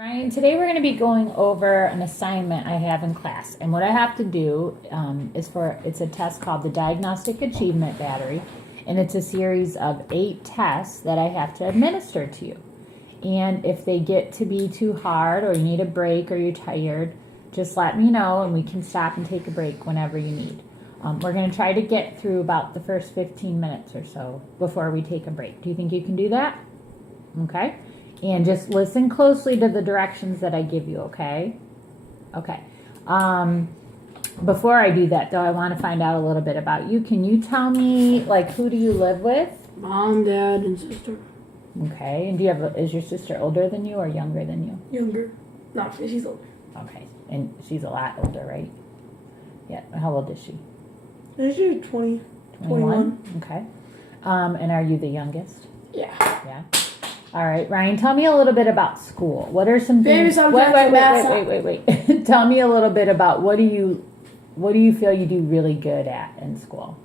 Ryan, today we're going to be going over an assignment I have in class. And what I have to do it's a test called the Diagnostic Achievement Battery. And it's a series of 8 tests that I have to administer to you. And if they get to be too hard or you need a break or you're tired, just let me know and we can stop and take a break whenever you need. We're going to try to get through about the first 15 minutes or so before we take a break. Do you think you can do that? Okay. And just listen closely to the directions that I give you, okay? Okay. Before I do that, though, I want to find out a little bit about you. Can you tell me, like, who do you live with? Mom, dad, and sister. Okay. And is your sister older than you or younger than you? Younger. No, she's older. Okay. And she's a lot older, right? Yeah. How old is she? She's 20. 21. Okay. And are you the youngest? Yeah. Yeah. All right, Ryan, tell me a little bit about school. What are some things? Wait. Tell me a little bit about what do you feel you do really good at in school?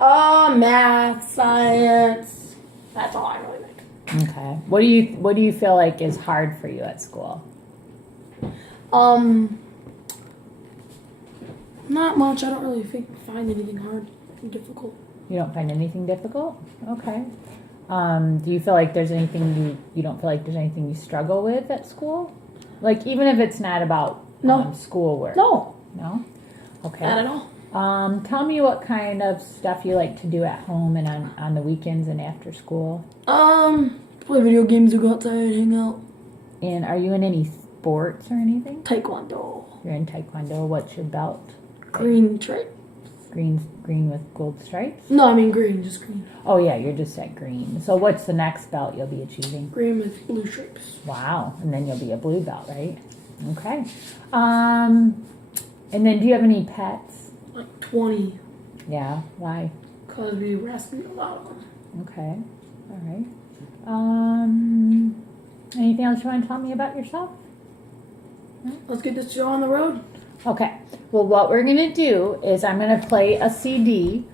Math, science. That's all I really like. Okay. What do you feel like is hard for you at school? Not much. I don't really find anything hard and difficult. You don't find anything difficult? Okay. Do you feel like there's anything you don't feel like there's anything you struggle with at school? Like, even if it's not about schoolwork? No. No? Okay. Not at all. Tell me what kind of stuff you like to do at home and on the weekends and after school. Play video games or go outside, hang out. And are you in any sports or anything? Taekwondo. You're in Taekwondo. What's your belt? Green stripe. Green with gold stripes? No, I mean green, just green. Oh, yeah, you're just at green. So what's the next belt you'll be achieving? Green with blue stripes. Wow. And then you'll be a blue belt, right? Okay. And then do you have any pets? Like 20. Yeah. Why? Because we rescued a lot of them. Okay. All right. Anything else you want to tell me about yourself? Let's get this show on the road. Okay. Well, what we're going to do is I'm going to play a CD,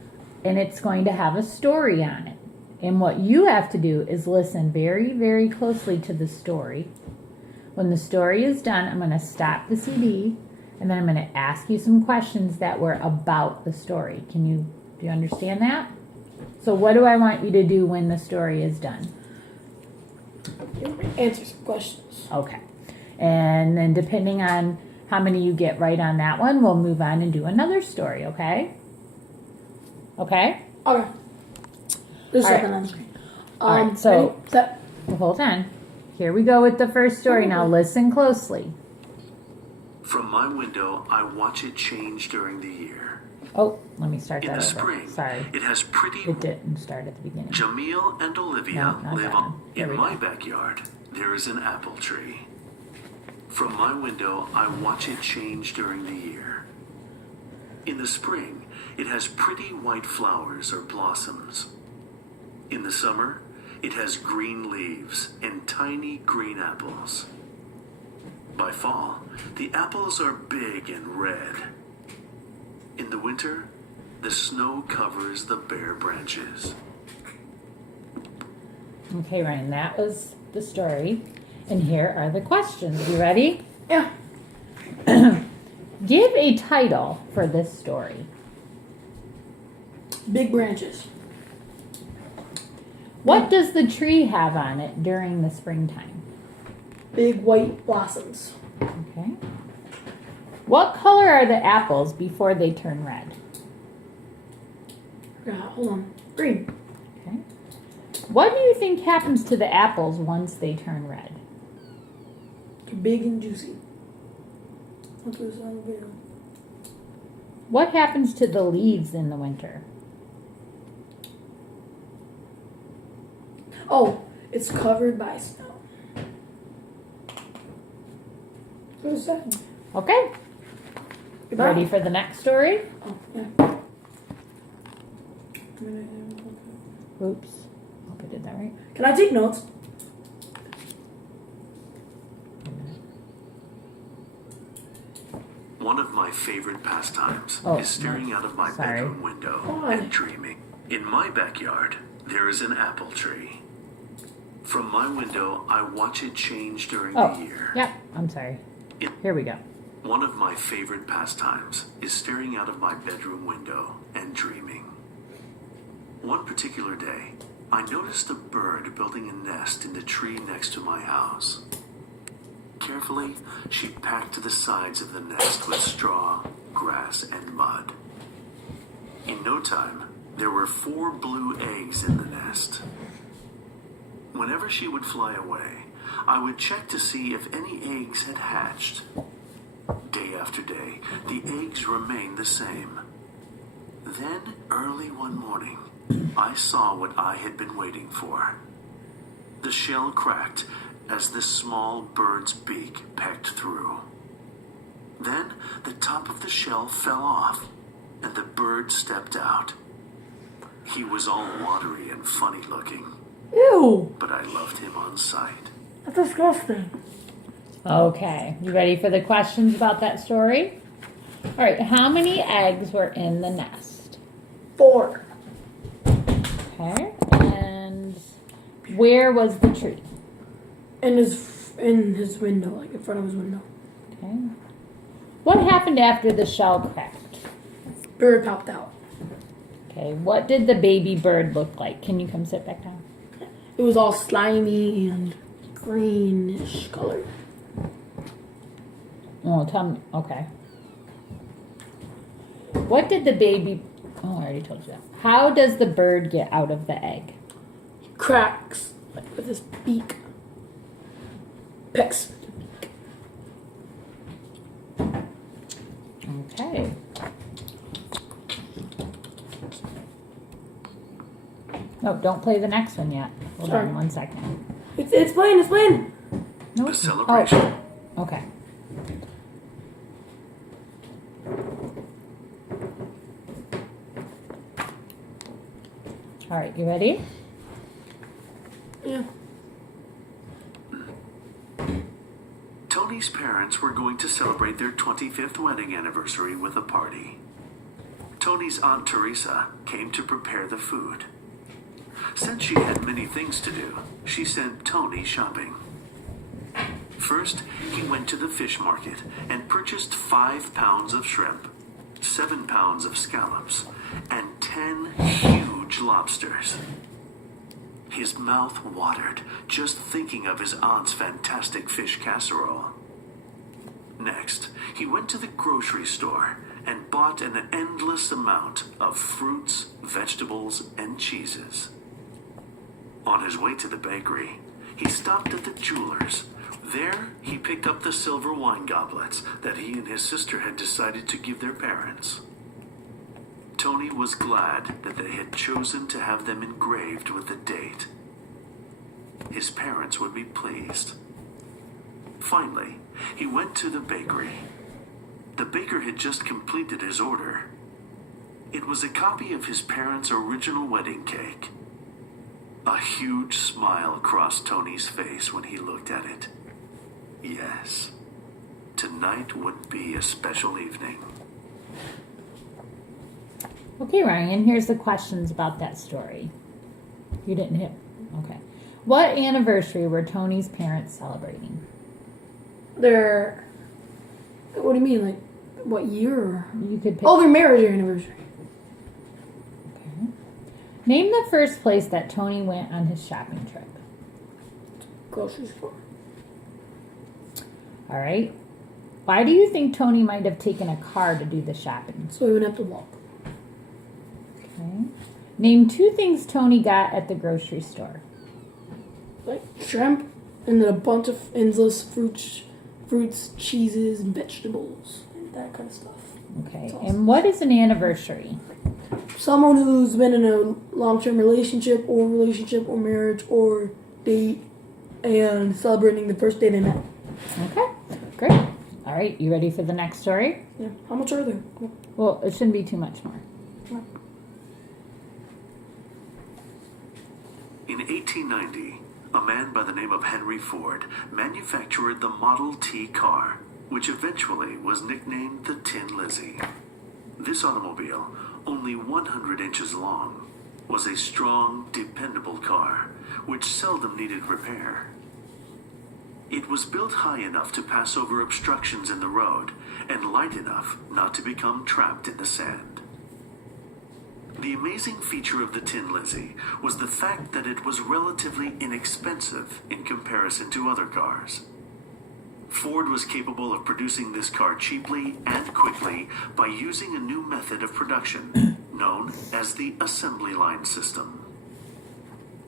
and it's going to have a story on it. And what you have to do is listen very, very closely to the story. When the story is done, I'm going to stop the CD, and then I'm going to ask you some questions that were about the story. Do you understand that? So what do I want you to do when the story is done? Answer some questions. Okay. And then depending on how many you get right on that one, we'll move on and do another story, okay? Okay? Okay. There's All something right. on the screen. All right, so ready, set. hold on. Here we go with the first story. Now listen closely. From my window, I watch it change during the year. Oh, let me start In that the over. spring, Sorry. it has pretty... It didn't start at the beginning. Jamil and Olivia No, not live that on... one. Here In we my go. backyard, there is an apple tree. From my window, I watch it change during the year. In the spring, it has pretty white flowers or blossoms. In the summer, it has green leaves and tiny green apples. By fall, the apples are big and red. In the winter, the snow covers the bare branches. Okay, Ryan, that was the story. And here are the questions. You ready? Yeah. Give a title for this story. Big branches. What does the tree have on it during the springtime? Big white blossoms. Okay. What color are the apples before they turn red? Hold on. Green. Okay. What do you think happens to the apples once they turn red? Big and juicy. That's what it's on the video. What happens to the leaves in the winter? Oh, it's covered by snow. What is that? Okay. Goodbye. Ready for the next story? Oh, yeah. Oops. Hope I did that right. Can I take notes? One of my favorite pastimes Oh, is staring out of my sorry. bedroom window Why? and dreaming. In my backyard, there is an apple tree. From my window, I watch it change during Oh, the year. yep. I'm sorry. Here we go. One of my favorite pastimes is staring out of my bedroom window and dreaming. One particular day, I noticed a bird building a nest in the tree next to my house. Carefully, she packed the sides of the nest with straw, grass, and mud. In no time, there were 4 blue eggs in the nest. Whenever she would fly away, I would check to see if any eggs had hatched. Day after day, the eggs remained the same. Then, early one morning, I saw what I had been waiting for. The shell cracked as the small bird's beak pecked through. Then, the top of the shell fell off, and the bird stepped out. He was all watery and funny looking, Ew. but I loved him on sight. That's disgusting. Okay. You ready for the questions about that story? All right. How many eggs were in the nest? 4. Okay. And where was the tree? In his window, like in front of his window. Okay. What happened after the shell cracked? Bird popped out. Okay. What did the baby bird look like? Can you come sit back down? It was all slimy and greenish color. Oh, tell me. Okay. What did the baby... Oh, I already told you that. How does the bird get out of the egg? He cracks like with his beak. Pecks. Okay. No, don't play the next one yet. Hold Sorry. on 1 second. It's playing. It's playing. No, The it's- celebration. Oh, okay. All right, you ready? Yeah. Tony's parents were going to celebrate their 25th wedding anniversary with a party. Tony's Aunt Teresa came to prepare the food. Since she had many things to do, she sent Tony shopping. First, he went to the fish market and purchased 5 pounds of shrimp, 7 pounds of scallops, and 10 huge lobsters. His mouth watered just thinking of his aunt's fantastic fish casserole. Next, he went to the grocery store and bought an endless amount of fruits, vegetables, and cheeses. On his way to the bakery, he stopped at the jeweler's. There, he picked up the silver wine goblets that he and his sister had decided to give their parents. Tony was glad that they had chosen to have them engraved with the date. His parents would be pleased. Finally, he went to the bakery. The baker had just completed his order. It was a copy of his parents' original wedding cake. A huge smile crossed Tony's face when he looked at it. Yes, tonight would be a special evening. Okay, Ryan, here's the questions about that story. You didn't hit. Okay. What anniversary were Tony's parents celebrating? They're. What do you mean? Like, what year? You could pick. Oh, their marriage anniversary. Okay. Name the first place that Tony went on his shopping trip. Grocery store. All right. Why do you think Tony might have taken a car to do the shopping? So we wouldn't have to walk. Okay. Name 2 things Tony got at the grocery store. Like shrimp, and then a bunch of endless fruits, cheeses, and vegetables, and that kind of stuff. Okay. That's awesome. And what is an anniversary? Someone who's been in a long-term relationship or marriage or date and celebrating the first day they met. Okay. Great. All right. You ready for the next story? Yeah. How much are there? Well, it shouldn't be too much more. In 1890, a man by the name of Henry Ford manufactured the Model T car, which eventually was nicknamed the Tin Lizzie. This automobile, only 100 inches long, was a strong, dependable car which seldom needed repair. It was built high enough to pass over obstructions in the road and light enough not to become trapped in the sand. The amazing feature of the Tin Lizzie was the fact that it was relatively inexpensive in comparison to other cars. Ford was capable of producing this car cheaply and quickly by using a new method of production known as the assembly line system.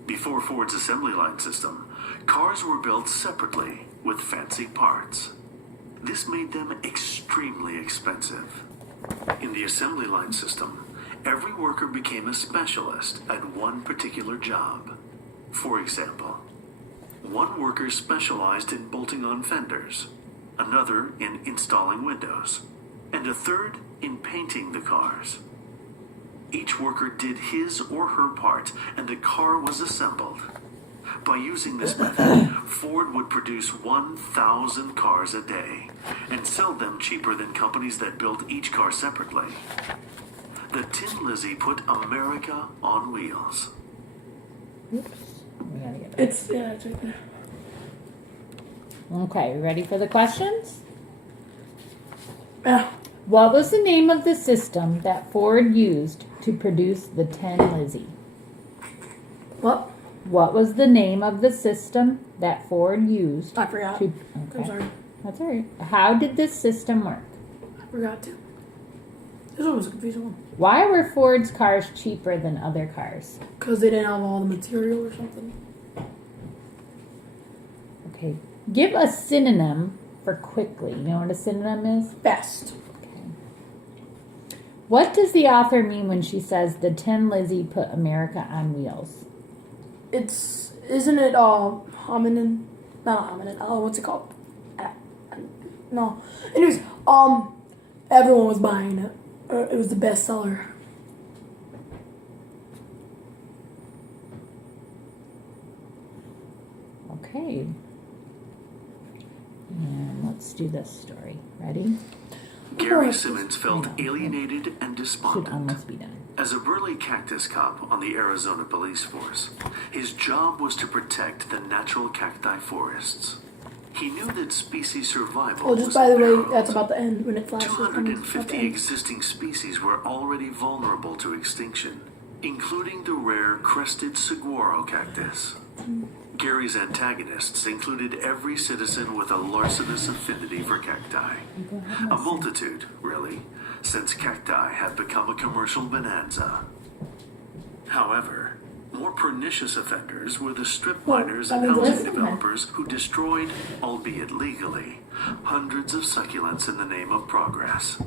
Before Ford's assembly line system, cars were built separately with fancy parts. This made them extremely expensive. In the assembly line system, every worker became a specialist at one particular job. For example, one worker specialized in bolting on fenders, another in installing windows, and a third in painting the cars. Each worker did his or her part, and the car was assembled. By using this method, Ford would produce 1,000 cars a day and sell them cheaper than companies that built each car separately. The Tin Lizzie put America on wheels. Oops. We gotta get back. It's right there. Okay, ready for the questions? Yeah. What was the name of the system that Ford used to produce the Tin Lizzie? What? What was the name of the system that Ford used I forgot. to... I'm Okay, sorry. that's all right. How did this system work? I forgot to. This one was a confusing one. Why were Ford's cars cheaper than other cars? Because they didn't have all the material or something. Okay, give a synonym for quickly. You know what a synonym is? Best. Okay. What does the author mean when she says the Tin Lizzie put America on wheels? Isn't it hominin? Not hominin. What's it called? No. Anyways, everyone was buying it. It was the bestseller. Okay. And let's do this story. Ready? Gary Simmons felt alienated and Should despondent. almost be done. As a burly cactus cop on the Arizona police force, his job was to protect the natural cacti forests. He knew that species survival Oh, just was by the way, imperiled. that's about the end when it flashes. 250 existing species were already vulnerable to extinction, including the rare crested saguaro cactus. Gary's antagonists included every citizen with a larcenous affinity for cacti. A multitude, really, since cacti have become a commercial bonanza. However, more pernicious offenders were the strip miners and housing developers who destroyed, albeit legally, hundreds of succulents in the name of progress.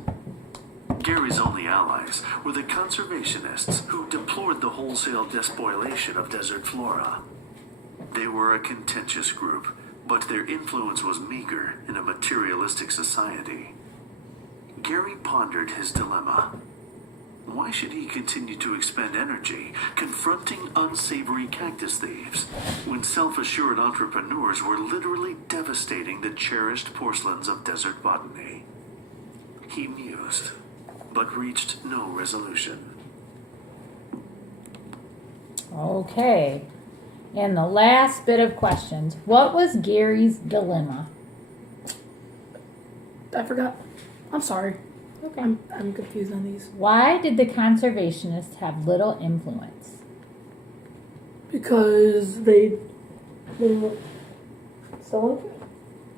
Gary's only allies were the conservationists who deplored the wholesale despoilation of desert flora. They were a contentious group, but their influence was meager in a materialistic society. Gary pondered his dilemma. Why should he continue to expend energy confronting unsavory cactus thieves when self-assured entrepreneurs were literally devastating the cherished porcelains of desert botany? He mused, but reached no resolution. Okay. And the last bit of questions. What was Gary's dilemma? I forgot. I'm sorry. Okay. I'm confused on these. Why did the conservationists have little influence? Because they were so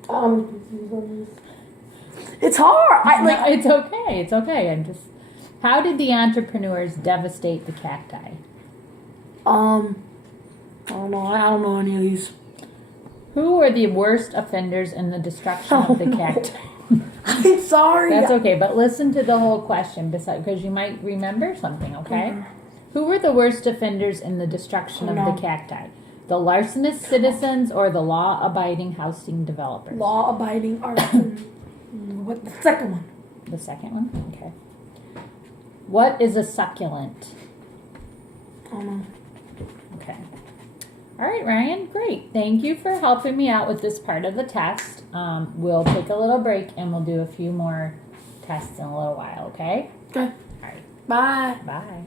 I'm confused on this. It's hard. No, it's okay. It's okay. I'm just. How did the entrepreneurs devastate the cacti? I don't know. I don't know any of these. Who were the worst offenders in the destruction of the cacti? I'm sorry. That's okay, but listen to the whole question because you might remember something, okay? Okay. Who were the worst offenders in the destruction of No. the cacti? The larcenous citizens or the law-abiding housing developers? Law-abiding arson. What the second one? The second one? Okay. What is a succulent? I don't know. Okay. All right, Ryan, great. Thank you for helping me out with this part of the test. We'll take a little break and we'll do a few more tests in a little while, okay? Okay. All right. Bye. Bye.